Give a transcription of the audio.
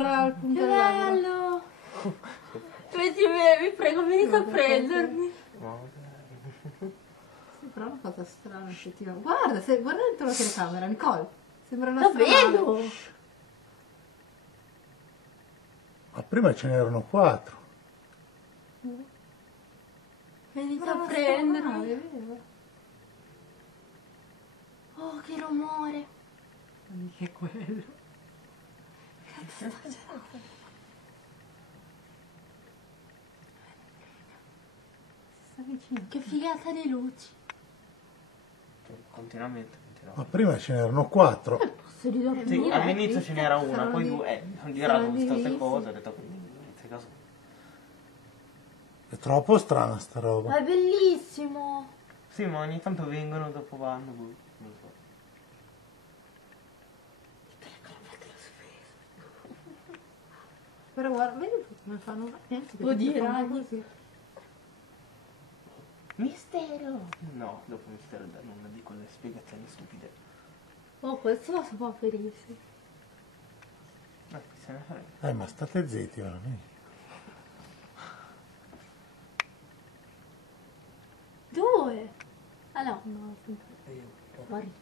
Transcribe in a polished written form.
Al punto Che bello! Vedi me, vi prego, venite a prendermi. Sembra una cosa strana, effettivamente. Guarda, guarda dentro la telecamera, Nicole. Sembra una Lo astronave. vedo! Ma prima ce n'erano 4. Venite Sembra a una prendermi. astronave, vero? Oh, che rumore! Ma mica è quello. Sta vicino. Che figata di luci. Continuamente. Ma prima ce n'erano 4. Posso ridormire? Sì, all'inizio ce n'era una, Saranno poi di- due, non era saranno queste divisi. cose, ho detto quindi inizia caso. È troppo strana sta roba. Ma è bellissimo! Sì, ma ogni tanto vengono, dopo vanno, boh, non lo so. Però guarda, vedi come fanno niente. che Oddio, ti fanno ragni. così. Mistero! No, dopo mistero non dico le spiegazioni stupide. Oh, questo lo si può ferirsi. Ma chi se ne frega. Ma state zitti veramente. Due! Ah no, no, sempre. Guarda.